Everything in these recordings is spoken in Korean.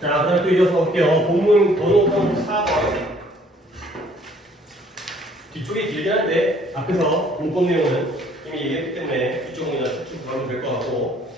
자, 그다음에 또 이어서 볼게요. 본문 번호 4번. 뒤쪽이 길긴 한데 앞에서 문법 내용은 이미 얘기했기 때문에 뒤쪽은 그냥 쭉쭉 가면 될 것 같고.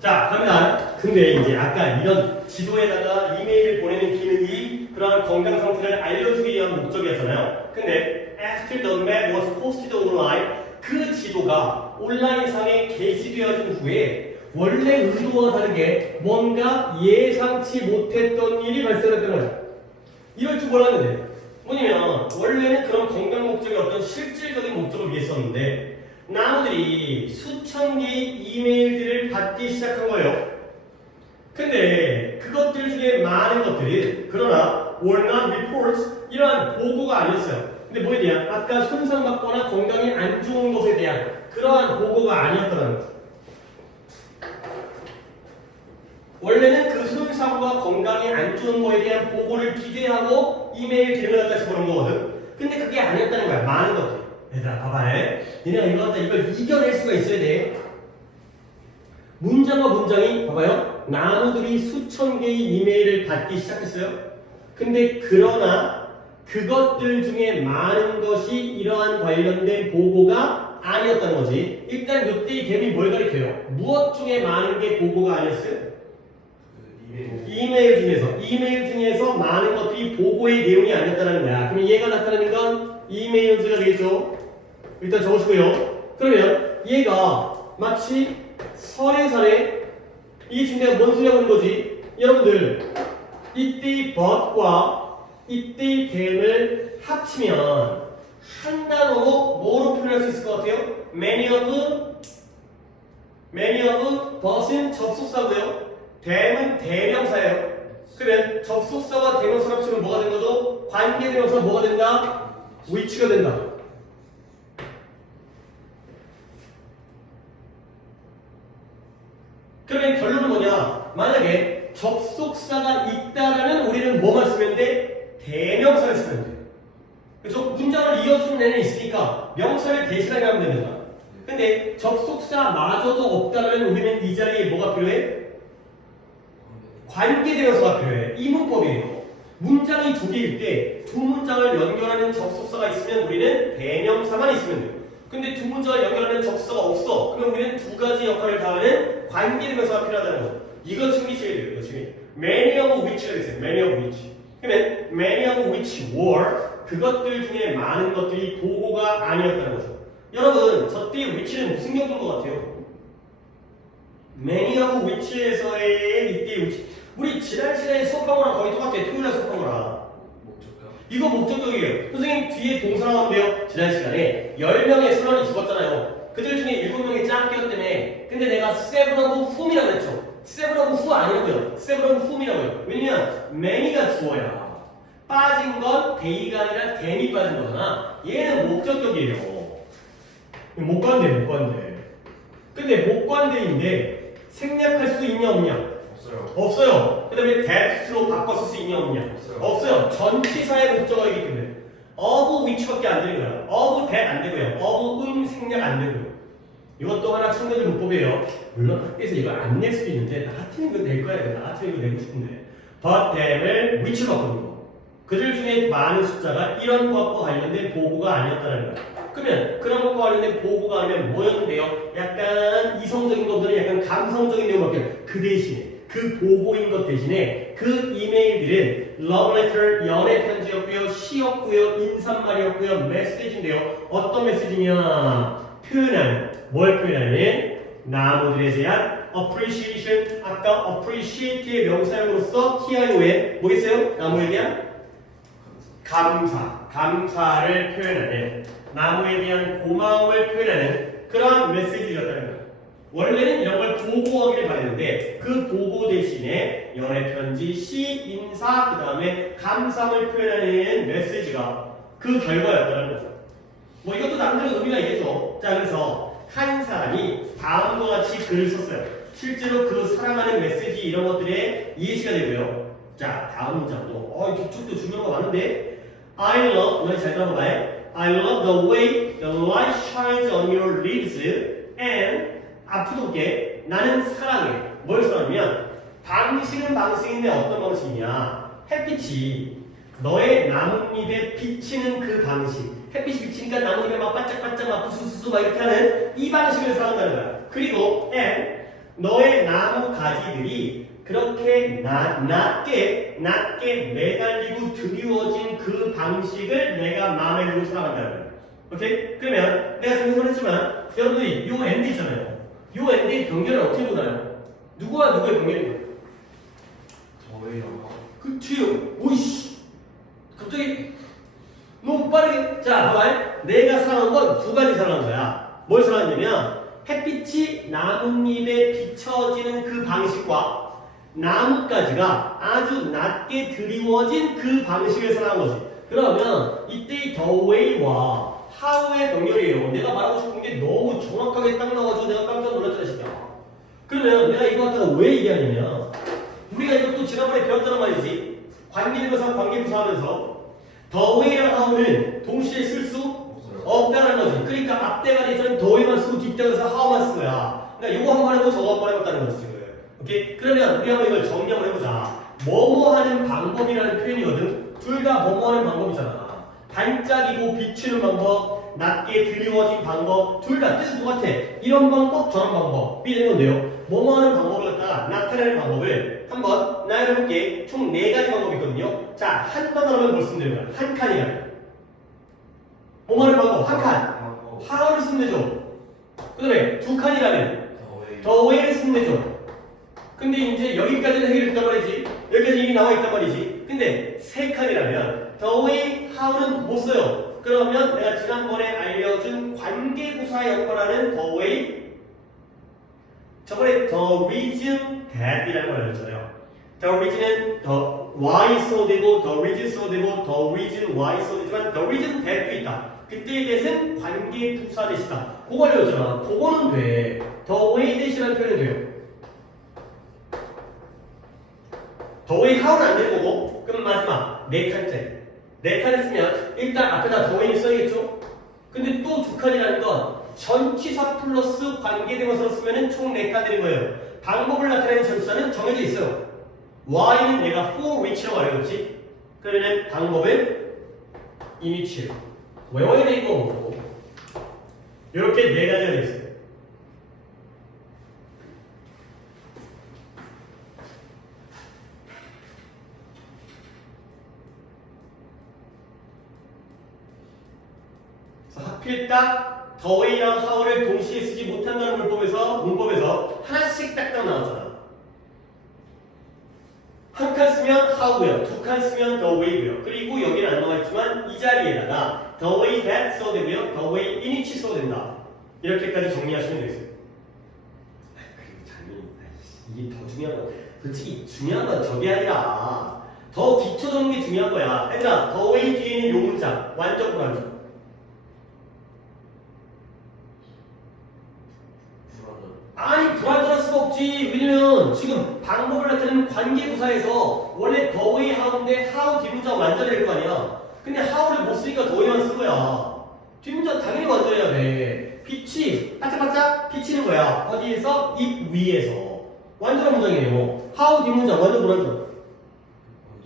자, 갑니다. 근데 이제 아까 이런 지도에다가 이메일을 보내는 기능이 그러한 건강 상태를 알려주기 위한 목적이었잖아요. 근데 after the map was posted online, 그 지도가 온라인상에 게시되어진 후에 원래 의도와 다르게 뭔가 예상치 못했던 일이 발생했던 거예요. 이럴 줄 몰랐는데 뭐냐면 원래는 그런 건강 목적이 어떤 실질적인 목적을 위했었는데 나무들이 수천 개의 이메일들을 받기 시작한 거예요. 근데 그것들 중에 많은 것들이 그러나 were not reports, 이러한 보고가 아니었어요. 근데 뭐에 대한? 아까 손상받거나 건강이 안 좋은 것에 대한 그러한 보고가 아니었다는 거죠. 원래는 그 손상과 건강이 안 좋은 거에 대한 보고를 기대하고 이메일 기능을 갖다 집어넣은 거거든. 근데 그게 아니었다는 거야. 많은 것들. 얘들아 봐봐. 얘네가 이거 갖다 이걸 이겨낼 수가 있어야 돼. 문장과 문장이 봐봐요. 나무들이 수천 개의 이메일을 받기 시작했어요. 근데 그러나 그것들 중에 많은 것이 이러한 관련된 보고가 아니었다는 거지. 일단 이때의 갭이 뭘 가리켜요? 무엇 중에 많은 게 보고가 아니었어요? 이메일 중에서 많은 것들이 보고의 내용이 아니었다는 거야. 그럼 얘가 나타나는 건 이메일즈가 되겠죠. 일단 적으시고요. 그러면 얘가 마치 설에 이게 지금 내가 뭔 소리 하고 있는 거지? 여러분들 이때의 but과 이때의 then을 합치면 한 단어로 뭐로 표현할 수 있을 것 같아요? many of but은 접속사고요. then은 대명사예요. 그러면 접속사와 대명사를 합치면 뭐가 되는 거죠? 관계대명사 뭐가 된다? which가 된다. 그러면 결론은 뭐냐? 만약에 접속사가 있다라는 우리는 뭐만 쓰면 돼? 대명사를 쓰면 돼. 그래서 문장을 이어주는 애는 있으니까 명사를 대신하게 하면 됩니다. 근데 접속사마저도 없다라면 우리는 이 자리에 뭐가 필요해? 관계대명사가 필요해. 이 문법이에요. 문장이 두 개일 때 두 문장을 연결하는 접속사가 있으면 우리는 대명사만 있으면 돼요. 근데 두 문장을 연결하는 접속사가 없어. 그럼 우리는 두 가지 역할을 다하는 관계대명사가 필요하다는 거죠. 이거 챙기셔야 돼요. 이거 챙기. Many of which가 됐어요. Many of which. 그러면 many of which were, 그것들 중에 많은 것들이 보고가 아니었다는 거죠. 여러분, 저때 which는 무슨 경우인 것 같아요? Many of which에서의 이때 which. 우리 지난 시간에 수업한 거랑 거의 똑같아. 토요일에 수업한 거랑. 이거 목적격이에요. 선생님 뒤에 동사 나오는데요. 지난 시간에 10명의 선원이 죽었잖아요. 그들 중에 7명이 짱깨였 때문에. 근데 내가 seven of whom이라고 했죠. seven of who 아니라고요. seven of whom이라고요. 왜냐면 many가 주어야. 빠진 건 they가 아니라 them이 빠진 거잖아. 얘는 목적격이에요. 목관대. 근데 목관대인데 생략할 수 있냐 없냐? 없어요. 그 다음에 that로 바꿔 쓸 수 있냐 없냐? 없어요. 전치사의 목적어이기 때문에 of which밖에 안 되는 거야. of that 안 되고요. of 생략 안 되고요. 이것도 하나 참고될 문법이에요. 물론 학교에서 이걸 안 낼 수도 있는데 나 같은 이거 낼 거야. 나 같은 이거 내고 싶은데 but that을 which로 바꾸는 거. 그들 중에 많은 숫자가 이런 것과 관련된 보고가 아니었다는 거야. 그러면 그런 것과 관련된 보고가 아니면 뭐였는데요? 약간 이성적인 것들은 약간 감성적인 내용밖에. 그 대신에 그 보고인 것 대신에 그 이메일들은 love letter, 연애 편지였고요, 시였고요, 인사말이었고요, 메시지인데요. 어떤 메시지냐? 뭘 표현하는? 나무들에 대한 appreciation. 아까 appreciate의 명사형으로서 TION 뭐겠어요? 나무에 대한 감사를 표현하는, 나무에 대한 고마움을 표현하는 그러한 메시지였다는 거예요. 원래는 이런 걸 보고하기를 바랬는데 그 보고 대신에 연애편지, 시, 인사, 그 다음에 감사함을 표현하는 메시지가 그 결과였다는 거죠. 뭐 이것도 나름대로 의미가 있겠죠. 자, 그래서 한 사람이 다음과 같이 글을 썼어요. 실제로 그 사랑하는 메시지 이런 것들에 이해시가 되고요. 자, 다음 문장도 이쪽도 중요한 거 많은데 I love, 너희 잘 들어봐요. I love the way the light shines on your lips and 앞으로 볼게. 때 나는 사랑해. 뭘 사랑하면 방식은 방식인데 어떤 방식이냐. 햇빛이 너의 나뭇잎에 비치는 그 방식. 햇빛이 비치니까 나뭇잎에 막 반짝반짝 막 부스스스 막 이렇게 하는 이 방식을 사랑한다는 거야. 그리고 and 너의 나무 가지들이 그렇게 낮게 매달리고 드리워진 그 방식을 내가 마음에 두고 사랑한다는 거야. 오케이? 그러면 내가 지금 설명했지만 여러분들이 요 엔드 있잖아요. 요 엔드의 병렬을 어떻게 보나요? 누구와 누구의 병렬인가요? 저희요. 그치요. 오이씨. 갑자기 너무 빠르게. 자, 봐봐. 내가 사랑한 건 두 가지 사랑한 거야. 뭘 사랑했냐면 햇빛이 나뭇잎에 비춰지는 그 방식과 나뭇가지가 아주 낮게 드리워진 그 방식을 사랑한 거지. 그러면 이때 the way와 how의 병렬이에요. 내가 말하고 싶은 게 너무 정확하게 딱 나와가지고 내가 깜짝 놀랐잖아, 진짜. 그러면 내가 이거 갖다가 왜 얘기하냐면 우리가 이것도 지난번에 배웠다는 말이지. 관계대명사, 관계부사 하면서 the way랑 how는 동시에 쓸 수 없다는 거지. 그러니까 앞대가리에서는 the way만 쓰고 뒷대가리에서 how만 쓰는 거야. 그러니까 이거 한 번 해보고 저거 한 번 해봤다는 거지, 지금. 오케이? 그러면 우리 한번 이걸 정리 한번 해보자. 뭐뭐 하는 방법이라는 표현이거든. 둘 다 뭐뭐 하는 방법이잖아. 반짝이고 비추는 방법, 낮게 드리워진 방법, 둘 다 뜻은 똑같아. 이런 방법, 저런 방법이 되는 건데요. 뭐뭐 하는 방법을 갖다가 나타내는 방법을 한번 나열해볼게. 총 4가지 방법이 있거든요. 자, 한 단어로 하면 뭘 쓰면 되는 거야? 한 칸이라면. 뭐뭐 하는 방법, 한 칸. how를 쓰면 되죠. 그 다음에 2칸이라면 the way를 쓰면 되죠. 근데 이제 여기까지는 해결했단 말이지. 여기까지 이미 나와 있단 말이지. 근데 3칸이라면 the way, how는 못 써요. 그러면 내가 지난번에 알려준 관계부사의 역할하는 the way, 저번에 the reason that이라는 걸 알려줬잖아요. the reason은 the why 써도 되고 the reason 써도 되고 the reason why 써도 되지만 the reason that도 있다. 그때의 that은 관계부사 대시다. 그거 알려줬잖아. 그거는 돼. the way that이라는 표현이 돼요. the way, how는 안 되는 거고. 그럼 마지막 4칸째. 4칸을 쓰면 일단 앞에다 the way를 써야겠죠? 근데 또 2칸이라는 건 전치사 플러스 관계대명사로 쓰면 총 4칸 되는 거예요. 방법을 나타내는 전치사는 정해져 있어요. why는 내가 for which라고 알려줬지? 그러면 방법은 in which. 외워야 돼, 이거. 이렇게 4가지가 되어 있어요. 하필 딱 the way랑 how를 동시에 쓰지 못한다는 문법에서 하나씩 딱딱 나왔잖아. 한 칸 쓰면 how고요. 2칸 쓰면 the way고요. 그리고 여기는 안 나와있지만 이 자리에다가 the way that 써도 되고요. the way in which 써도 된다. 이렇게까지 정리하시면 되겠어요. 그리고 장면입니다. 이게 더 중요한 건 솔직히 중요한 건 저게 아니라 더 기초 적는 게 중요한 거야. 얘들아, the way 뒤에 있는 요 문장 완전 불안정. 아니, 불안정할 수가 없지. 왜냐면 지금 방법을 나타내는 관계부사에서 원래 the way how인데 how 뒷문장 완전히 될 거 아니야. 근데 how를 못 쓰니까 the way만 쓴 거야. 뒷문장 당연히 완전해야 돼. 빛이 반짝반짝 비치는 거야. 어디에서? 잎 위에서. 완전한 문장이에요. how 뒷문장 완전 불안정.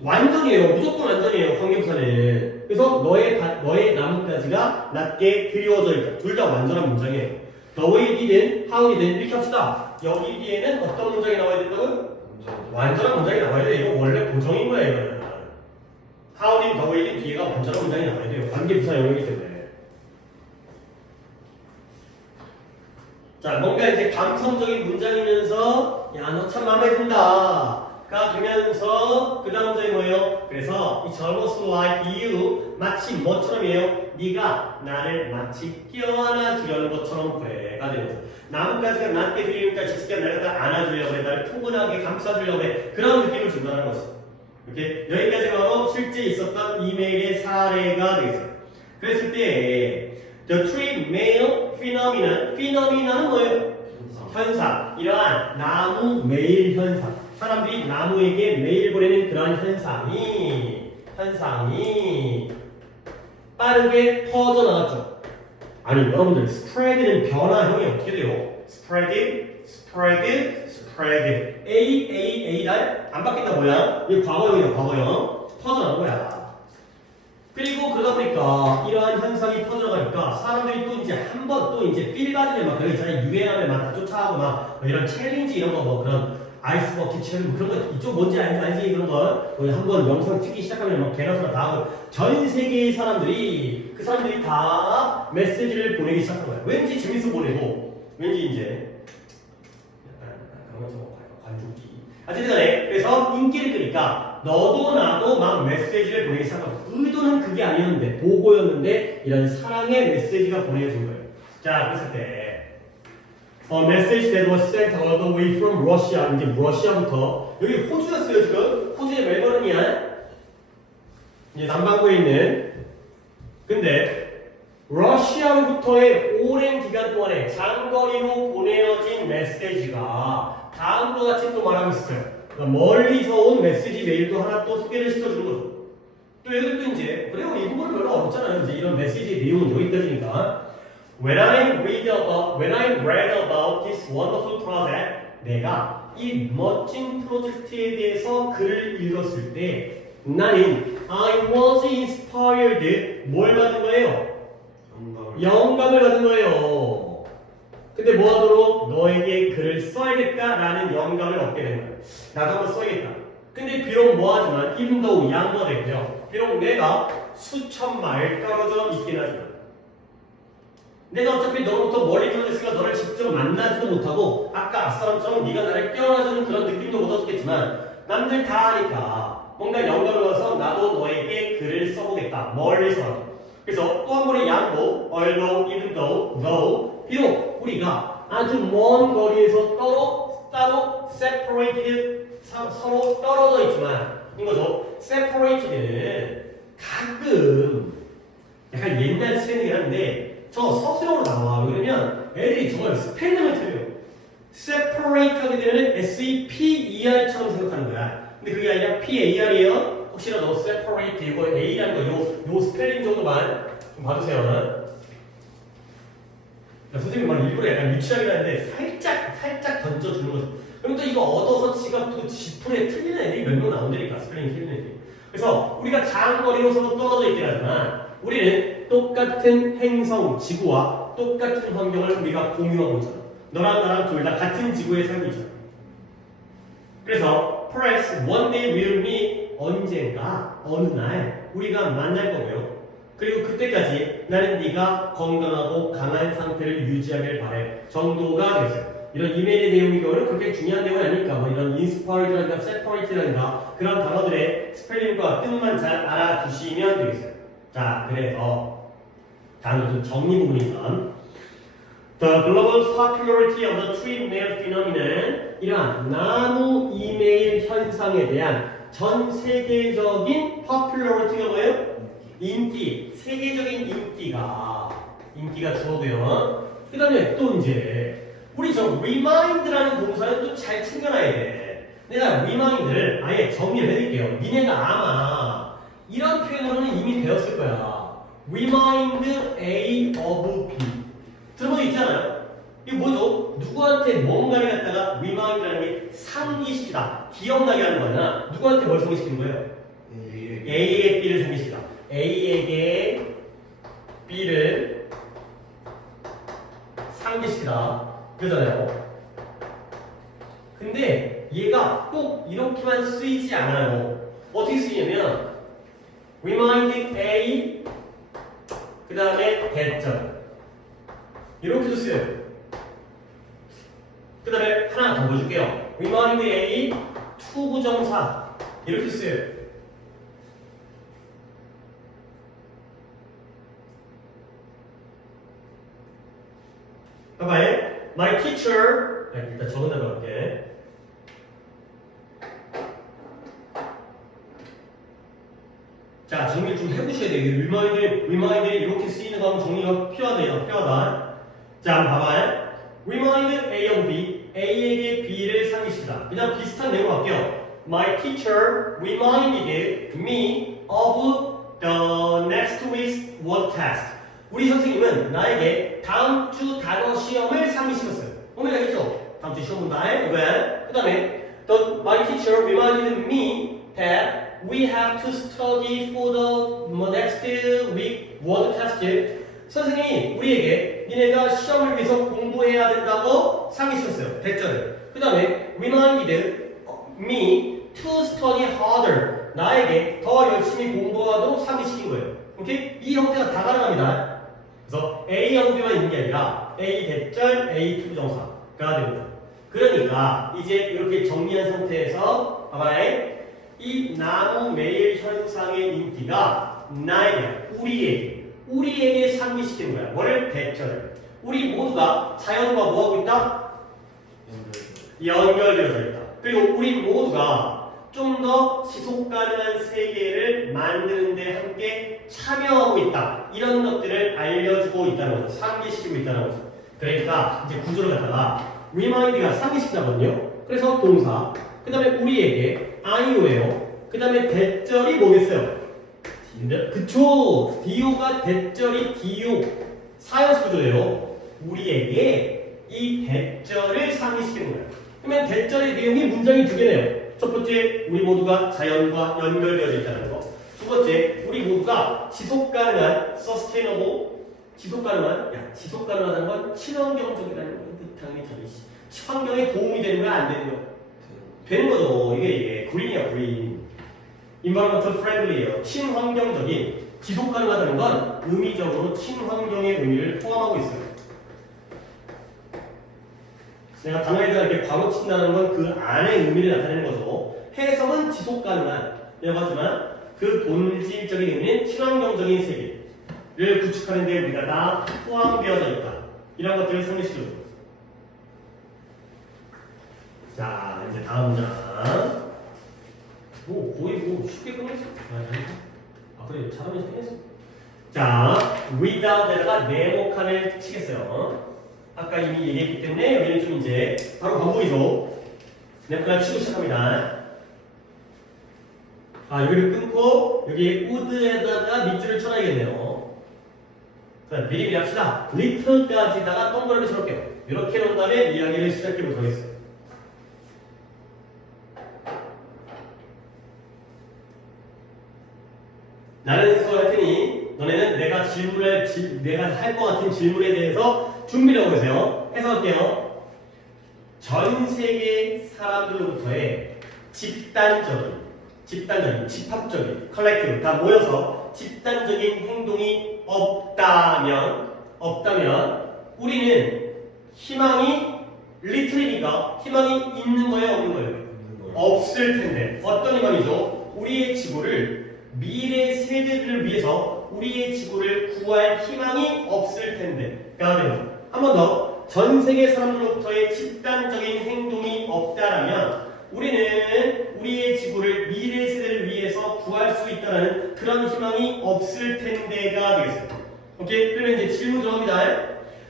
완전이에요. 무조건 완전이에요. 관계부사는. 그래서 너의 나뭇가지가 낮게 드리워져 있다. 둘 다 완전한 문장이에요. the way이든 how이든 이렇게 합시다. 여기에는 어떤 문장이 나와야 된다고요? 완전한 문장이 나와야 돼. 이거 원래 고정인 거야, 이거는. how든 the way든 뒤에가 완전한 문장이 나와야 돼요. 관계부사 영역이기 때문에. 자, 뭔가 이제 감성적인 문장이면서 야, 너 참 마음에 든다가 되면서 그 다음 문장이 뭐예요? 그래서 It's almost like you 마치 뭐처럼이에요? 네가 나를 마치 껴안아 주려는 것처럼 그래가 되는 거죠. 나뭇가지가 낮게 들리니까 지스가 나를 다 안아주려고 해. 나를 포근하게 감싸주려고 해. 그런 느낌을 준다는 거지. 이렇게 여기까지 바로 실제 있었던 이메일의 사례가 되겠어요. 그랬을 때 The tree male phenomenon은 뭐예요? 현상. 이러한 나무 매일 현상. 사람들이 나무에게 매일 보내는 그러한 현상이 빠르게 퍼져나갔죠. 아니 여러분들 spread는 변화형이 어떻게 돼요? spread A 달 안 바뀐다 뭐야? 이게 과거형이야 과거형 퍼져나간 거야. 그리고 그러다 보니까 이러한 현상이 퍼져나가니까 사람들이 또 이제 한 번 또 이제 필바디를 막 있잖아요. 유행하면 막 쫓아가고 막 이런 챌린지 이런 거 뭐 그런 아이스 버킷 챌린지 그런 거 이쪽 뭔지 알지 그런 거 한번 영상 찍기 시작하면 막 개나소나 다 하고 전 세계의 사람들이 그 사람들이 다 메시지를 보내기 시작한 거야. 왠지 재밌어 보내고 왠지 이제 약간 그런 거 관종기 어쨌든 간에 그래서 인기를 끄니까 너도 나도 막 메시지를 보내기 시작하고 의도는 그게 아니었는데 보고였는데 이런 사랑의 메시지가 보내진 거예요. 자 그랬을 때 A message that was sent all the way from Russia 이제 러시아부터 여기 호주였어요 지금 호주의 멜버른이야 이제 남반구에 있는 근데 러시아로부터의 오랜 기간 동안에 장거리로 보내어진 메시지가 다음과 같이 또 말하고 있어요. 그러니까 멀리서 온 메시지 메일도 하나 또 소개를 시켜주는 거죠. 또 여기도 또 이제 그래요 이 부분은 별로 어렵잖아요. 이제 이런 메시지 내용은 여기까지니까. When I read about this wonderful project, 내가 이 멋진 프로젝트에 대해서 글을 읽었을 때 나는 I was inspired. 뭘 받은 거예요? 영감을 받은 거예요. 근데 뭐 하도록 너에게 글을 써야겠다라는 영감을 얻게 된 거예요. 나도 한번 써야겠다. 근데 비록 뭐하지만 even though 양보가 되고요. 비록 내가 수천 마일 떨어져 있긴 하지만 내가 어차피 너로부터 멀리 떨어졌으니까 너를 직접 만나지도 못하고 아까 아싸람처럼 네가 나를 껴안아주는 그런 느낌도 못 얻었겠지만 남들 다 하니까 뭔가 영감을 얻어서 나도 너에게 글을 써보겠다. 멀리서 그래서 또 한 번의 양보 although, even though 비록 우리가 아주 먼 거리에서 따로 separated 서로 떨어져 있지만 이거죠. separated는 가끔 약간 옛날 스lang 한데 저 서술형으로 나와. 왜냐면 애들이 정말 스펠링을 틀려요. separate 하게 되면 S-E-P-E-R처럼 생각하는 거야. 근데 그게 아니라 P-A-R이에요. 혹시나 너 separate 이거 A라는 거 요 스펠링 정도만 좀 봐주세요. 선생님 막 일부러 약간 유치하긴 하는데 살짝 던져주는 거죠. 그럼 또 이거 얻어서 지가 또 지풀에 틀리는 애들이 몇 명 나온다니까 스펠링 틀리는 애들이. 그래서 우리가 장거리로서도 떨어져 있긴 하지만 우리는 똑같은 행성 지구와 똑같은 환경을 우리가 공유하고 있잖아. 너랑 나랑 둘 다 같은 지구에 살고 있잖아. 그래서 perhaps one day we'll meet 언젠가 어느 날 우리가 만날 거고요. 그리고 그때까지 나는 네가 건강하고 강한 상태를 유지하길 바래 정도가 되겠어요. 이런 이메일의 내용이 경우는 그렇게 중요한 내용은 아니니까 뭐 이런 inspired라든가 separated라든가 그런 단어들의 스펠링과 뜻만 잘 알아두시면 되겠어요. 자, 그래서 다음은 좀 정리 부분이니까 The global popularity of the tweet mail phenomenon 이러한 나무 이메일 현상에 대한 전 세계적인 popularity가 뭐예요? 인기, 세계적인 인기가 주어도요. 그 다음에 또 이제 우리 저 remind라는 동사는 또 잘 챙겨놔야 돼. 내가 remind를 아예 정리를 해드릴게요. 니네가 아마 이런 표현으로는 이미 배웠을 거야. remind A of B. 들어본 적 있잖아요. 이게 뭐죠? 누구한테 뭔가를 갖다가 remind라는 게 상기시키다. 기억나게 하는 거냐? 누구한테 뭘 상기시키는 거예요? A에게 B를 상기시키다. A에게 B를 상기시키다. 그러잖아요. 근데 얘가 꼭 이렇게만 쓰이지 않아요. 어떻게 쓰이냐면 remind A 그 다음에 대점 이렇게도 쓰여요. 그 다음에 하나 더 보여줄게요. remind A 투부정사 이렇게 쓰여요. 봐봐요. My teacher 일단 적은다 볼게. 자, 정리 좀 해보셔야 돼요. remind이 이렇게 쓰이는 거 하면 정리가 필요하다. 자, 한번 봐봐요. remind A of B, A에게 B를 상기시키다. 그냥 비슷한 내용 할게요. My teacher reminded me of the next week's word test. 우리 선생님은 나에게 다음 주 단어 시험을 상기시켰어요. 오늘 알겠죠? 다음 주 시험 본다에 when 그 다음에 my teacher reminded me that we have to study for the next week word test. 선생님이 우리에게 니네가 시험을 위해서 공부해야 된다고 상기시켰어요. 대절을. 그 다음에 reminded me to study harder. 나에게 더 열심히 공부하도록 상기시킨 거예요. 오케이? 이 형태가 다 가능합니다. 그래서 A of B만 있는 게 아니라 A 대절, A 투부정사가 되는 거죠. 그러니까 이제 이렇게 정리한 상태에서 봐봐요. 이 나무 매일 현상의 인기가 나에게, 우리에게 상기시키는 거야. 뭐를? 대절을. 우리 모두가 자연과 뭐하고 있다? 연결되어져 있다. 그리고 우리 모두가 좀 더 지속 가능한 세계를 만드는데 함께 참여하고 있다. 이런 것들을 알려주고 있다는 거죠. 상기시키고 있다는 거죠. 그러니까 이제 구조를 갖다가 remind가 상기시키다거든요. 그래서 동사. 그 다음에 우리에게 IO예요. 그 다음에 대절이 뭐겠어요? 그쵸. DO가 대절이 DO. 사연수 구조예요. 우리에게 이 대절을 상기시키는 거예요. 그러면 대절의 내용이 문장이 두 개네요. 첫 번째, 우리 모두가 자연과 연결되어 있다는 거. 두 번째, 우리 모두가 지속 가능한 sustainable, 지속 가능하다는 건 친환경적이라는 거. 당연히 환경에 도움이 되는 거야, 안 되는 거야? 되는 거죠. 이게 green이야, green. environmental friendly예요. 친환경적인, 지속 가능하다는 건 의미적으로 친환경의 의미를 포함하고 있어요. 내가 단어에다가 이렇게 괄호 친다는 건 그 안의 의미를 나타내는 거죠. 해석은 지속 가능한 이라고 하지만 그 본질적인 의미는 친환경적인 세계를 구축하는 데 우리가 다 포함되어져 있다. 이런 것들을 상기시켜줘. 자, 이제 다음 문장. 거의 쉽게 끝냈어. 그래, 잘하면서 끝냈어. 자, without에다가 네모칸을 치겠어요. 아까 이미 얘기했기 때문에 여기는 좀 이제 바로 반복이죠. 네모칸을 치고 시작합니다. 여기를 끊고 여기 would에다가 밑줄을 쳐놔야겠네요. 자, 미리 합시다. little까지다가 동그라미 쳐놓을게요. 이렇게 놓은 다음에 이야기를 시작해보도록 하겠습니다. 나는 해석을 할 테니 너네는 내가 할 것 같은 질문에 대해서 준비를 하고 계세요. 해석할게요. 전 세계 사람들로부터의 집합적인, 컬렉티브 다 모여서 집단적인 행동이 없다면 우리는 희망이 리틀이니까 희망이 있는 거예요, 없는 거예요? 없을 텐데. 어떤 희망이죠? 우리의 지구를 미래 세대들을 위해서 우리의 지구를 구할 희망이 없을 텐데. 한 번 더. 전 세계 사람들로부터의 집단적인 행동이 없다라면 우리는 우리의 지구를 미래 세대를 위해서 구할 수 있다는 그런 희망이 없을 텐데가 되겠습니다. 오케이? 그러면 이제 질문 들어갑니다.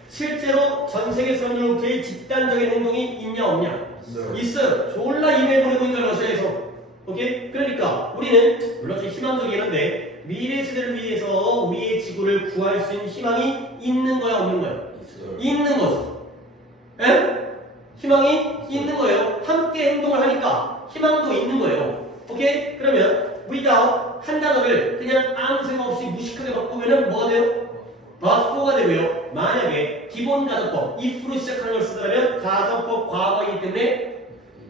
실제로 전 세계 사람들로부터의 집단적인 행동이 있냐 없냐? 있어요. 졸라 이메일 보내고 있는 걸 러시아에서. 오케이? 그러니까 우리는 물론 좀 희망적이긴 한데 미래 세대를 위해서 우리의 지구를 구할 수 있는 희망이 있는 거야 없는 거야? 있는 거죠. 에? 희망이 있는 거예요. 함께 행동을 하니까 희망도 있는 거예요. 오케이? 그러면 without 한 단어를 그냥 아무 생각 없이 무식하게 바꾸면 뭐가 돼요? not for가 되고요. 만약에 기본 가정법 if로 시작하는 걸 쓰더라면 가정법 과거이기 때문에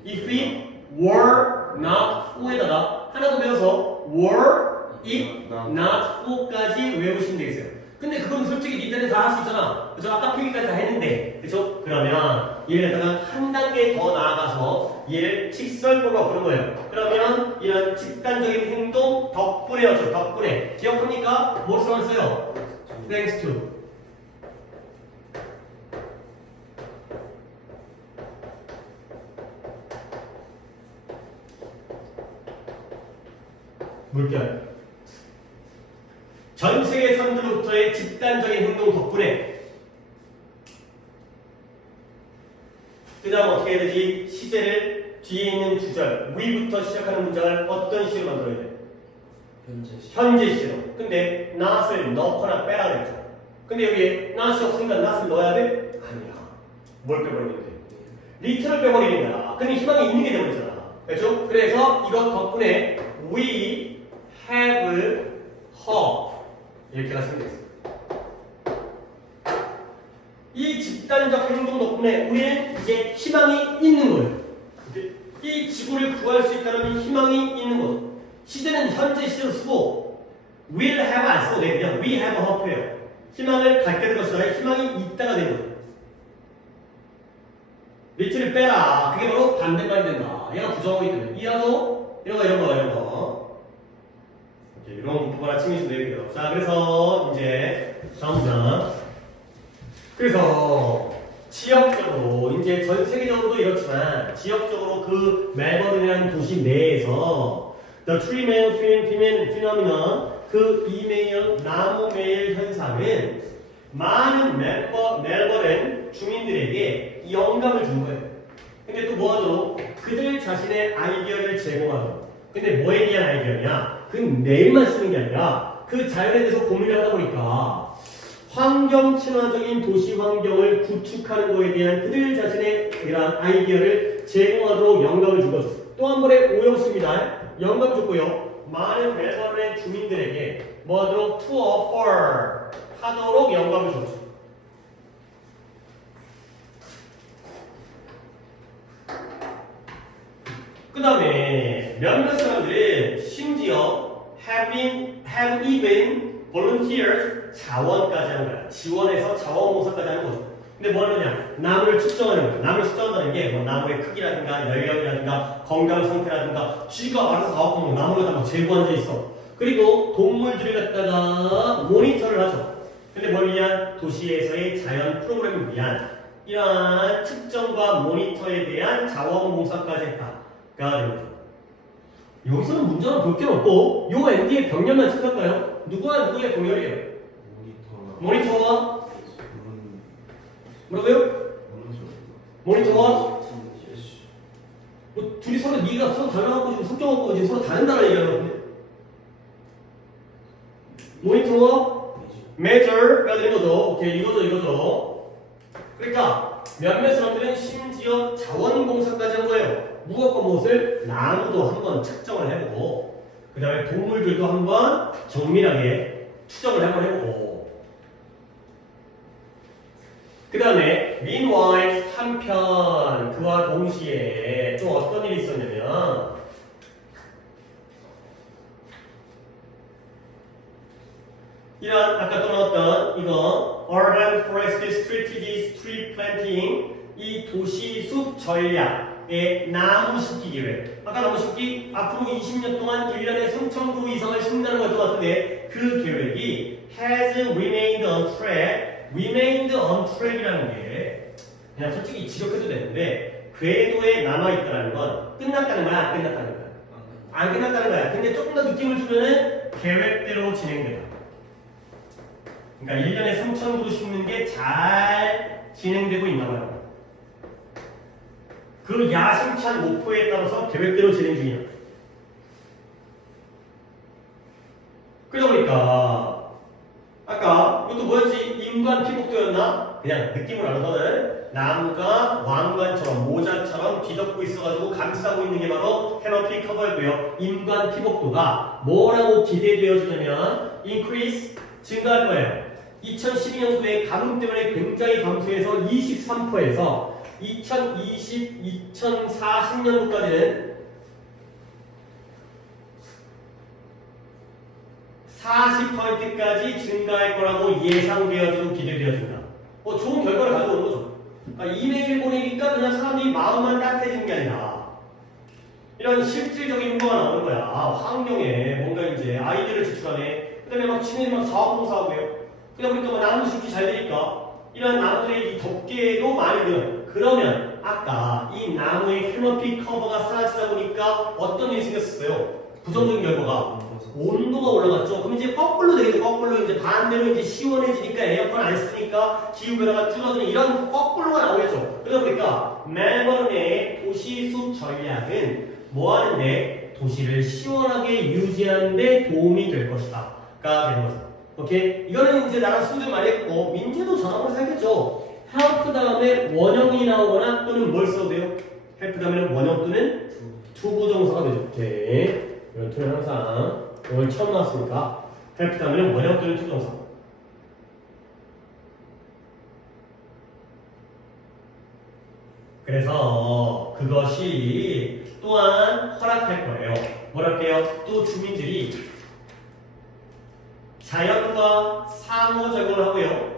if it were not for에다가 하나 더 배워서 were it not for까지 외우시면 되겠어요. 근데 그건 솔직히 니들은 다 할 수 있잖아. 그죠? 아까 표기까지 다 했는데. 그죠? 그러면 얘를 갖다가 한 단계 더 나아가서 얘를 직설법으로 부른 거예요. 그러면 이런 집단적인 행동 덕분에였죠. 덕분에. 기억합니까? 무엇을 써요? Thanks to. 물결. 전 세계 사람들로부터의 집단적인 행동 덕분에. 그 다음 어떻게 해야 되지? 시제를 뒤에 있는 주절, 위부터 시작하는 문장을 어떤 시로 만들어야 돼? 현재 시로. 근데 not을 넣거나 빼라 그랬죠. 근데 여기에 not이 없으니까 not을 넣어야 돼? 아니야. 뭘 빼버리는데? 리틀을 빼버리는 거야. 근데 희망이 있는 게 되버리잖아. 그렇죠? 그래서 이것 덕분에 we have hope 이렇게 가시면 되겠어. 이 집단적 행동 덕분에 우리는 이제 희망이 있는 거예요. 이 지구를 구할 수 있다는 희망이 있는 거죠. 시제는 현재 시제로 쓰고 will have 안 쓰고 그냥 we have hope예요. 희망을 갖게 될 것이라 희망이 있다가 되는 거죠. 리틀을 빼라. 그게 바로 반대말이 된다. 얘가 부정하기 때문에 이라도 이런 거 이런 부분 하나 챙기시면 되고요. 자, 그래서 이제 다음 장. 그래서 지역적으로 이제 전 세계적으로도 이렇지만 지역적으로 그 멜버른이라는 도시 내에서 The Tree Male Phenomenon 그 이메일 나무 매일 현상은 많은 멜버른 주민들에게 영감을 준 거예요. 근데 또 뭐하죠? 그들 자신의 아이디어를 제공하고. 근데 뭐에 대한 아이디어냐? 그 내일만 쓰는 게 아니라 그 자연에 대해서 고민을 하다 보니까 환경 친화적인 도시 환경을 구축하는 것에 대한 그들 자신의 이러한 아이디어를 제공하도록 영감을 준 거죠. 또 한 번의 오형식입니다. 영감 줬고요. 많은 멜버른의 주민들에게 뭐하도록 to offer 하도록 영감을 줬죠. 그 다음에 몇몇 사람들은 심지어 have even volunteered 자원까지 하는 거야. 지원해서 자원봉사까지 하는 거죠. 근데 뭐 하느냐? 나무를 측정하는 거야. 나무를 측정한다는 게 뭐 나무의 크기라든가 연령이라든가 건강 상태라든가 쥐가 알아서 다 갖고 나무에다 막 재고 앉아 있어. 그리고 동물들을 갖다가 모니터를 하죠. 근데 뭘 위한? 도시에서의 자연 프로그램을 위한 이러한 측정과 모니터에 대한 자원봉사까지 했다가 되는 거죠. 여기서는 문제는 볼 게 없고 요 ND의 병렬만 체크할까요? 누구와 누구의 병렬이에요? 모니터와 뭐라고요? 모니터와 뭐 둘이 서로 니가 서로 닮아갖고 지금 성격 없고 지금 서로 다른다는 얘기하는 건데 모니터와 measure가 되는 거죠. 오케이 이거죠. 그러니까 몇몇 사람들은 심지어 자원봉사까지 한 거예요. 무엇과 무엇을? 나무도 한번 측정을 해보고 그 다음에 동물들도 한번 정밀하게 추정을 한번 해보고 그 다음에 meanwhile 한편 그와 동시에 또 어떤 일이 있었냐면 이런 아까 또 나왔던 이거 urban forest strategies tree planting 이 도시 숲 전략의 나무 심기 계획 아까 나무 심기 앞으로 20년 동안 1년에 3,000그루 이상을 심는다는 것도 같은데 그 계획이 has remained on track이라는 게 그냥 솔직히 지적해도 되는데 궤도에 남아있다는 건 끝났다는 거야 안 끝났다는 거야? 안 끝났다는 거야. 근데 조금 더 느낌을 주면은 계획대로 진행된다. 그러니까 1년에 3,000그루 심는 게 잘 진행되고 있나 봐요. 그 야심찬 목표에 따라서 계획대로 진행 중이야. 그러다 보니까 아까 이것도 뭐였지? 인간 피복도였나? 그냥 느낌으로 알아서는 나무가 왕관처럼 모자처럼 뒤덮고 있어가지고 감싸고 있는 게 바로 캐너피 커버였고요. 인간 피복도가 뭐라고 기대되어지냐면 increase 증가할 거예요. 2012년도에 가뭄 때문에 굉장히 감소해서 23%에서 2040년도까지는 40%까지 증가할 거라고 예상되어지고 기대되어진다. 좋은 결과를 가져오는 거죠. 그러니까 이메일 보내니까 그냥 사람들이 마음만 따뜻해지는 게 아니라 이런 실질적인 효과가 나오는 거야. 환경에 뭔가 이제 아이디어를 제출하네. 그 다음에 막 지네들이 막 자원봉사하고요. 그러다 보니까 뭐 나무 숲이 잘 되니까 이런 나무들의 이 덮개도 많이 들어요. 그러면 아까 이 나무의 캐너피 커버가 사라지다 보니까 어떤 일이 생겼어요? 부정적인 결과가 온도가 올라갔죠. 그럼 이제 거꾸로 되겠죠. 거꾸로 이제 반대로 이제 시원해지니까 에어컨 안 쓰니까 기후 변화가 줄어드는 이런 거꾸로가 나오겠죠. 그러다 보니까 멜버른의 도시 숲 전략은 뭐 하는데 도시를 시원하게 유지하는 데 도움이 될 것이다. 가 되는 거죠. 오케이? 이거는 이제 나랑 수도 많이 했고 민재도 전화번호 살겠죠. help 다음에 원형이 나오거나 또는 뭘 써도 돼요? help 다음에는 원형 또는 투부정사가 되죠. 오케이. 이런 투는 항상 오늘 처음 나왔으니까 help 다음에는 원형 또는 투부정사. 그래서 그것이 또한 허락할 거예요. 뭐랄게요? 또 주민들이 자연과 상호작용을 하고요.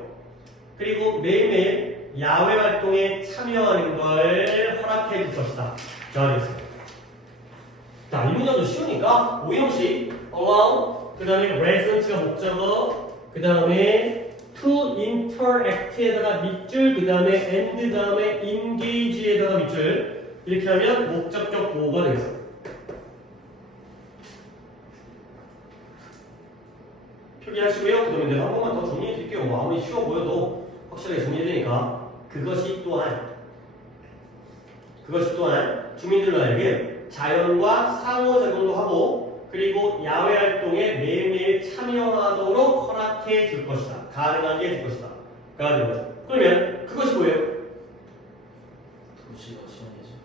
그리고 매일매일 야외 활동에 참여하는 걸 허락해 줄 것이다. 정하겠습니다. 자, 이 문장도 쉬우니까 오형식 allow, 그 다음에 resident가 목적어, 그 다음에 to interact에다가 밑줄, 그 다음에 and 다음에 engage에다가 밑줄, 이렇게 하면 목적격 보호가 되겠습니다. 표기하시고요. 그 다음에 내가 한 번만 더 정리해 드릴게요. 뭐 아무리 쉬워 보여도 확실하게 정리해 되니까 그것이 또한 주민들로 하여금 자연과 상호작용도 하고 그리고 야외 활동에 매일매일 참여하도록 허락해 줄 것이다. 가능하게 해줄 것이다. 가 되는 거죠. 그러면 그것이 뭐예요? 도시가 시험이지.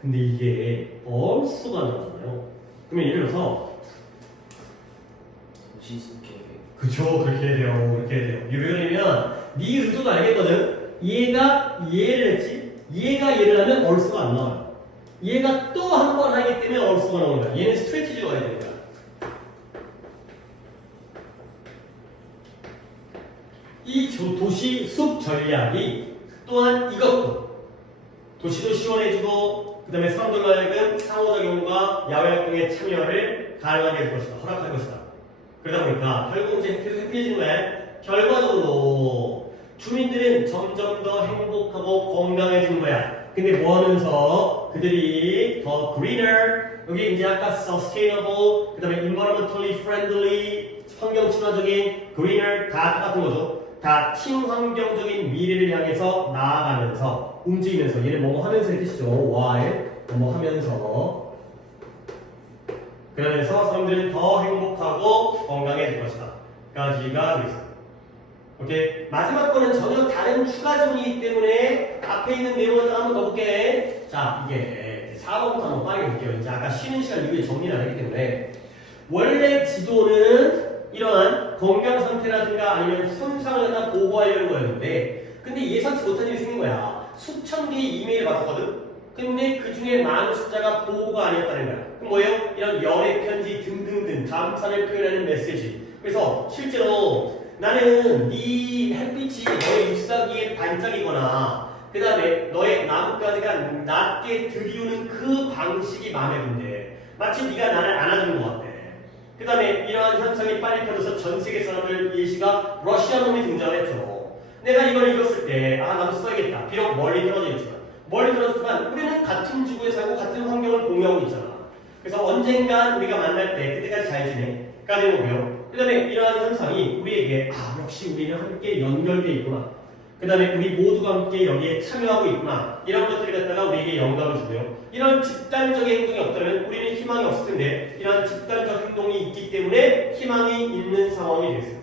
근데 이게 얼수가 나오잖아요. 그러면 예를 들어서 도시 계획. 그쵸, 그렇게 해야 돼요. 그렇게 해야 돼요. 이게 왜 그러냐면 네 의도도 알겠거든. 얘가 얘를 했지. 얘가 얘를 하면 얼수가 안 나와요. 얘가 또 한 번 하기 때문에 얼수가 나오는 거야. 얘는 스트레티지로 가야 되니까. 이 도시 숲 전략이 또한 이것도 도시도 시원해지고 그 다음에 사람들로 하여금 상호작용과 야외 활동에 참여를 가능하게 할 것이다. 허락할 것이다. 그러다 보니까 결국 이제 계속 해피해지는 거야. 결과적으로 주민들은 점점 더 행복하고 건강해지는 거야. 근데 뭐 하면서 그들이 더 greener, 여기 이제 아까 sustainable, 그 다음에 environmentally friendly, 환경 친화적인 greener 다 똑같은 거죠. 다 친환경적인 미래를 향해서 나아가면서 움직이면서 얘는 뭐뭐 하면서 뜻이죠. why 뭐뭐 하면서 그러면서 사람들은 더 행복하고 건강해질 것이다. 까지가 되겠습니다. 오케이. 마지막 거는 전혀 다른 추가점이기 때문에 앞에 있는 내용을 한번 더 볼게. 자, 이게 4번부터 한번 빠르게 볼게요. 이제 아까 쉬는 시간 이후에 정리를 안 했기 때문에 원래 지도는 이러한 건강 상태라든가 아니면 손상을 갖다 보고하려는 거였는데 근데 예상치 못한 일이 생긴 거야. 수천 개의 이메일을 받았거든. 근데 그 중에 많은 숫자가 보고가 아니었다는 거야. 그럼 뭐예요? 이런 연애 편지 등등등 감사를 표현하는 메시지. 그래서 실제로 나는 네 햇빛이 너의 잎사귀에 반짝이거나 그 다음에 너의 나뭇가지가 낮게 들이우는 그 방식이 마음에 든대. 마치 네가 나를 안아주는 것 같아. 그 다음에 이러한 현상이 빨리 퍼져서 전 세계 사람들 예시가 러시아 놈이 등장을 했죠. 내가 이걸 읽었을 때 나도 써야겠다. 비록 멀리 떨어져 있지만 우리는 같은 지구에 살고 같은 환경을 공유하고 있잖아. 그래서 언젠간 우리가 만날 때 그때까지 잘 지내. 가 되는 거고요. 그 다음에 이러한 현상이 우리에게 역시 우리는 함께 연결되어 있구나. 그 다음에 우리 모두가 함께 여기에 참여하고 있구나. 이런 것들이 갖다가 우리에게 영감을 주고요. 이런 집단적인 행동이 없다면 우리는 희망이 없을 텐데 이런 집단적 행동이 있기 때문에 희망이 있는 상황이 되겠습니다.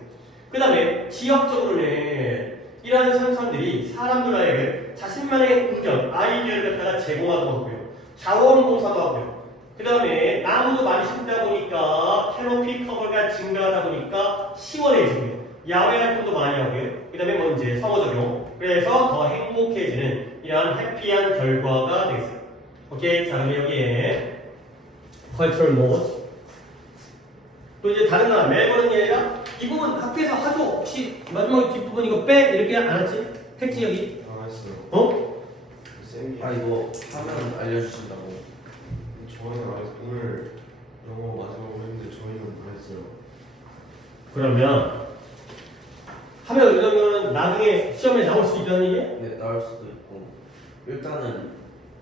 그 다음에 지역적으로는 이러한 현상들이 사람들 하여금 자신만의 의견, 아이디어를 갖다가 제공하도록 하고요. 자원봉사도 하고요. 그 다음에 나무도 많이 심다 보니까 캐노피 커버가 증가하다 보니까 시원해지고요. 야외 활동도 많이 하고요. 그 다음에 뭐 이제 상호작용. 그래서 더 행복해지는 이러한 해피한 결과가 되겠습니다. 오케이. 자, 그럼 여기에 cultural mode. 또 이제 다른 나라 멜버른 얘가 이 부분 학교에서 하죠. 혹시 마지막 뒷부분 이거 빼 이렇게 안 하지? 했지 여기? 했어요. 어? 쌤이 이거 하면 알려주신다고. 저희는 오늘 영어 마지막으로 했는데 저희는 못 했어요. 그러면 하면 이러면 나중에 시험에 나올 수 있다는 얘기야? 네, 나올 수도 있고. 일단은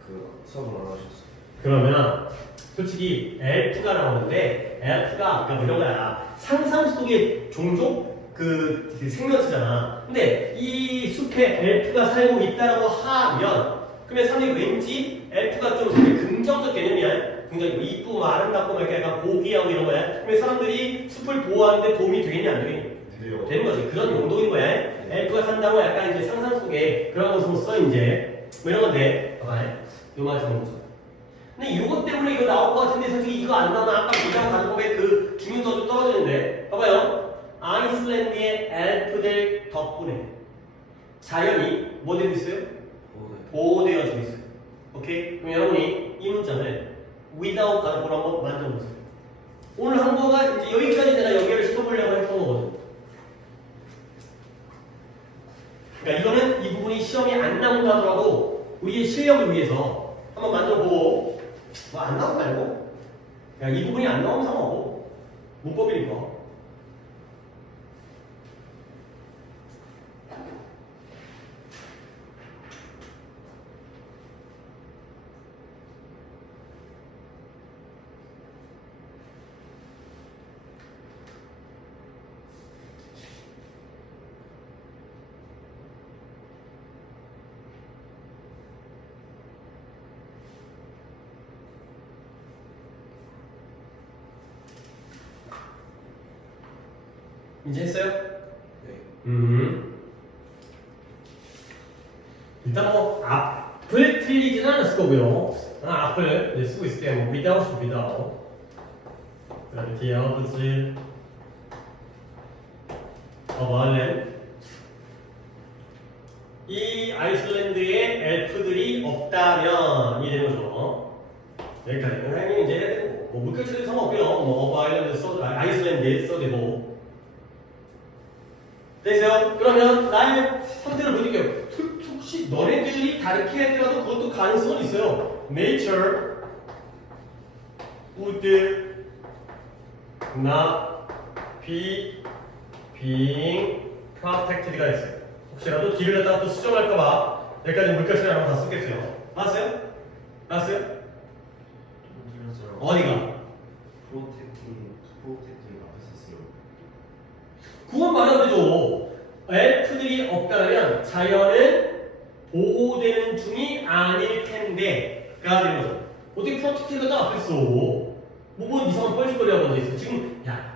그 수업을 안 하셨어요. 그러면 솔직히 엘프가 나오는데 엘프가 아까 뭐 이런 거야. 상상 속의 종족 그 생명체잖아. 근데 이 숲에 엘프가 살고 있다라고 하면 그러면 사람들이 왠지 엘프가 좀 되게 긍정적 개념이야. 굉장히 뭐 이쁘고 아름답고 막 이렇게 약간 고귀하고 이런 거야. 근데 사람들이 숲을 보호하는데 도움이 되겠니 안 되겠니? 근데요. 되는 거지. 그런 용도인 거야. 엘프가 산다고 약간 이제 상상 속에 그런 것으로 써 이제 뭐 이런 건데. 봐봐. 요 말 좀 보자. 근데 이것 때문에 이거 나올 것 같은데 솔직히 이거 안 나오면 아까 기장 가족법의 그 중요도가 좀 떨어지는데. 봐봐요. 아이슬란드의 엘프들 덕분에 자연이 뭐 되고 있어요? 보호되어지고 있어요. 오케이? 그럼 여러분이 이 문장을 without 가족으로 한번 만들어보세요. 오늘 한 거가 이제 여기까지 내가 연결을 시켜보려고 했던 거거든. 그러니까 이거는 이 부분이 시험이 안 나온다 하더라도 우리의 실력을 위해서 한번 만들어보고 뭐 안 나오면 말고 그냥 이 부분이 안 나오면 상관없고 문법이니까. 이제 했어요? 네. 일단 뭐 앞을 틀리지는 않았을 거고요. 앞을 이제 쓰고 있을 때 뭐 without. 그다음에 the elders of Ireland. 이 아이슬란드에 엘프들이 없다면 이 되는 거죠. 여기까지. 선생님 이제 해야 되고 뭐 물결처리 상관없고요. 뭐 of Ireland 써도 아이슬란드 써도 되고. 됐어요? 그러면 나의 선택을 보여줄게요. 혹시 너네들이 다르게 했더라도 그것도 가능성은 있어요. Nature would not be being protected가 있어요. 혹시라도 뒤를 갖다가 또 수정할까봐 여기까지 물결처리 한번 다 쓰겠어요. 맞았어요? 맞았어요? 어디가? 프로텍팅 앞에 썼어요. 그건 말하면 되죠. 엘프들이 없다면 자연은 보호되는 중이 아닐 텐데 가 되는 거죠. 어떻게 프로텍트가 앞에 써? 뭐 이상한 뻘짓거리하고 앉아있어.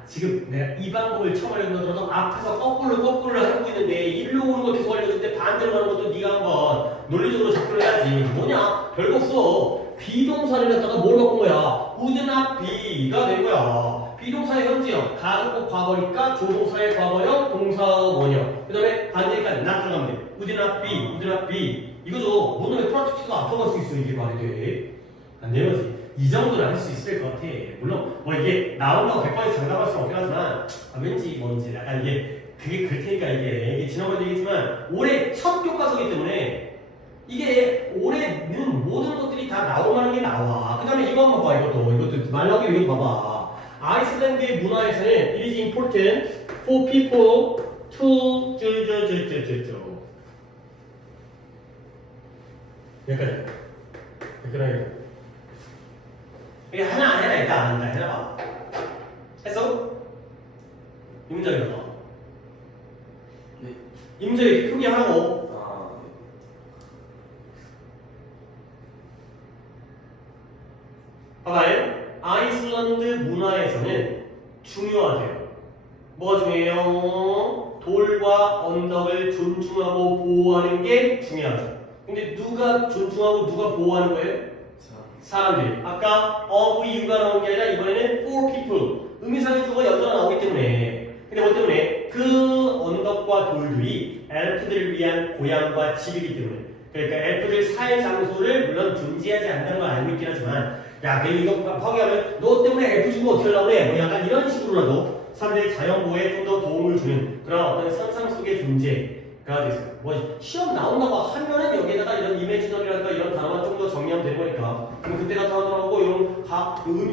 지금 내가 이 방법을 처음 알려주더라도 앞에서 거꾸로 하고 있는데 일로 오는 거 계속 알려줄 때 반대로 가는 것도 네가 한번 논리적으로 접근을 해야지. 뭐냐? 별거 없어. 비동사를 갖다가 뭘 바꾼 거야? would not be가 된 거야. 비동사의 현재형, 가속고 과거니까 조동사의 과거형, 동사의 원형. 그 다음에 반대니까 not 들어가면 돼. would not be. 이거죠. 너는 왜 프로젝트가 앞서갈 수 있어? 이게 말이 돼. 안 되는 거지. 이 정도는 할 수 있을 것 같아. 물론 뭐 이게 나온다고 100번에 장담할 수는 없긴 하지만 왠지 뭐 이제 약간 그게 그럴 테니까 이게 지난번에 얘기했지만 올해 첫 교과서이기 때문에 이게 올해는 모든 것들이 다 나올 만한 게 나와. 그 다음에 이거 한번 봐. 이것도 말 나오기 위해 봐봐. 아이슬란드의 문화에서는 it is important for people to 여기까지. 이게 하나 안 해라 일단 해봐. 했어? 이 문장이다. 네. 이 문장 이렇게 표기하라고. 봐봐요. 아이슬란드 문화에서는 중요하대요. 뭐가 중요해요? 돌과 언덕을 존중하고 보호하는 게 중요하죠. 근데 누가 존중하고 누가 보호하는 거예요? 사람들이. 아까 of you가 나온 게 아니라 이번에는 for people. 의미상의 주어가 연달아 나오기 때문에. 근데 뭐 때문에? 그 언덕과 돌들이 엘프들을 위한 고향과 집이기 때문에. 그러니까 엘프들 살 장소를 물론 존재하지 않는다는 걸 알고 있긴 하지만 야, 너 이거 파괴하면 너 때문에 엘프 주고 어떻게 하려고 그래? 뭐 약간 이런 식으로라도 사람들이 자연보호에 좀 더 도움을 주는 그런 어떤 상상 속의 존재가 됐어요. 뭐 시험 나온다고 하면은 여기에다가 이런 이미지널이라든가 이런 단어만 좀 더 정리하면 되는 거니까. 그럼 그때 같은 하더라고 이런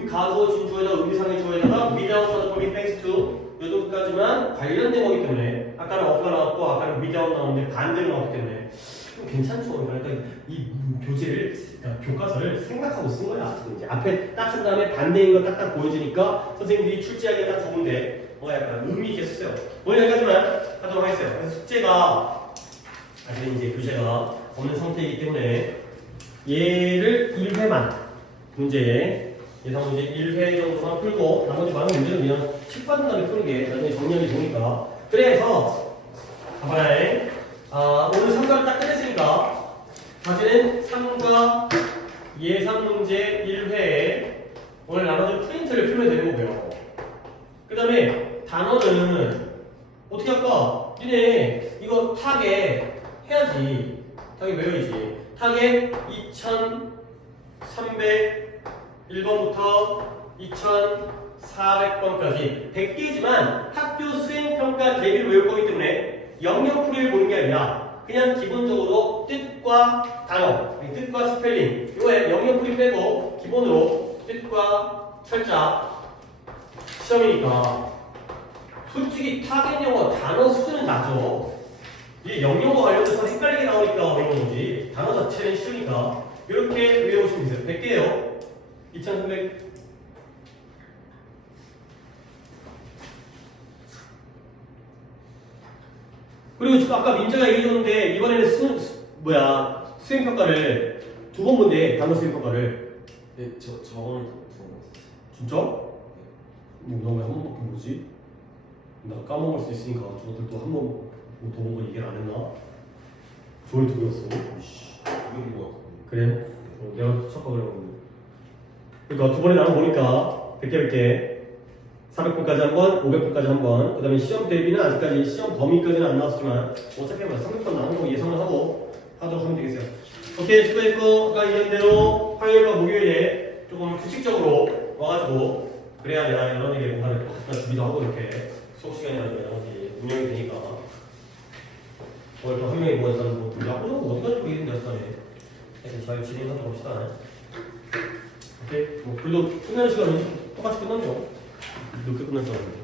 가수어 진주에다가 의미상의 주어에다가 without transporting thanks to 요정도까지만 관련된 거기 때문에 아까는 of가 나왔고 아까는 without 나왔는데 반대로 나왔기 때문에 좀 괜찮죠. 그러니까 이 교재를 교과서를 생각하고 쓴 거야. 이제 앞에 딱 한 다음에 반대인 거 딱딱 보여주니까 선생님들이 출제하기에 딱 좋은데 뭔가 약간 의미 있게 썼어요. 오늘 여기까지만 하도록 하겠어요. 그래서 숙제가 아직 이제 교재가 없는 상태이기 때문에 얘를 1회만 문제에 예상 문제 1회 정도만 풀고 나머지 많은 문제는 그냥 식 받은 다음에 푸는 게 나중에 정리하기 좋으니까. 그래서 봐봐요. 오늘 3과를 딱 끝냈으니까 과제는 3과 예상 문제 1회에 오늘 나눠준 프린트를 풀면 되는 거고요. 그 다음에 단어는 어떻게 할까? 니네 이거 타겟 해야지. 타겟 외워야지. 타겟 2301번부터 2400번까지 100개지만 학교 수행평가 대비를 외울 거기 때문에 영역풀이를 보는 게 아니라 그냥 기본적으로 뜻과 단어, 뜻과 스펠링 이거에 영역풀이 빼고 기본으로 뜻과 철자 시험이니까 솔직히 타겟 영어 단어 수준은 낮죠. 이게 영역과 관련돼서 헷갈리게 나오니까 어려운 거지. 단어 자체는 쉬우니까 이렇게 외우시면 되세요. 100개예요. 2300. 그리고 지금 아까 민재가 얘기해줬는데 이번에는 수행평가를 2번 본대. 단어 수행평가를. 네, 저번에 들어봤어요. 진짜? 너왜 한 번밖에 모르지? 나 까먹을 수 있으니까 저것들도 한 번 더 보고 얘기를 안 했나? 조언이 두 개였어. 이씨. 이건 것 같은데. 그래? 내가 착각을 그러니까 2번에 나온 거니까 100개 400분까지 한 번, 500분까지 한 번. 그 다음에 시험 대비는 아직까지 시험 범위까지는 안 나왔지만 어차피 300번 나온 거 예상을 하고 하도록 하면 되겠어요. 오케이, 수고했고 아까 얘기한 화요일과 목요일에 조금 규칙적으로 와가지고 그래야 내가 여러분에게 뭔가를 준비도 하고 이렇게 수업 시간이라든가 이런 것들이 운영이 되니까 오늘 또 한 명이 뭐 일단 뭐 야구장 어디 가지고 얘기했는데 약간에 하여튼 잘 진행하도록 합시다. 오케이? 뭐 그래도 끝나는 시간은 똑같이 끝났네요. 늦게 끝날 줄 알았는데.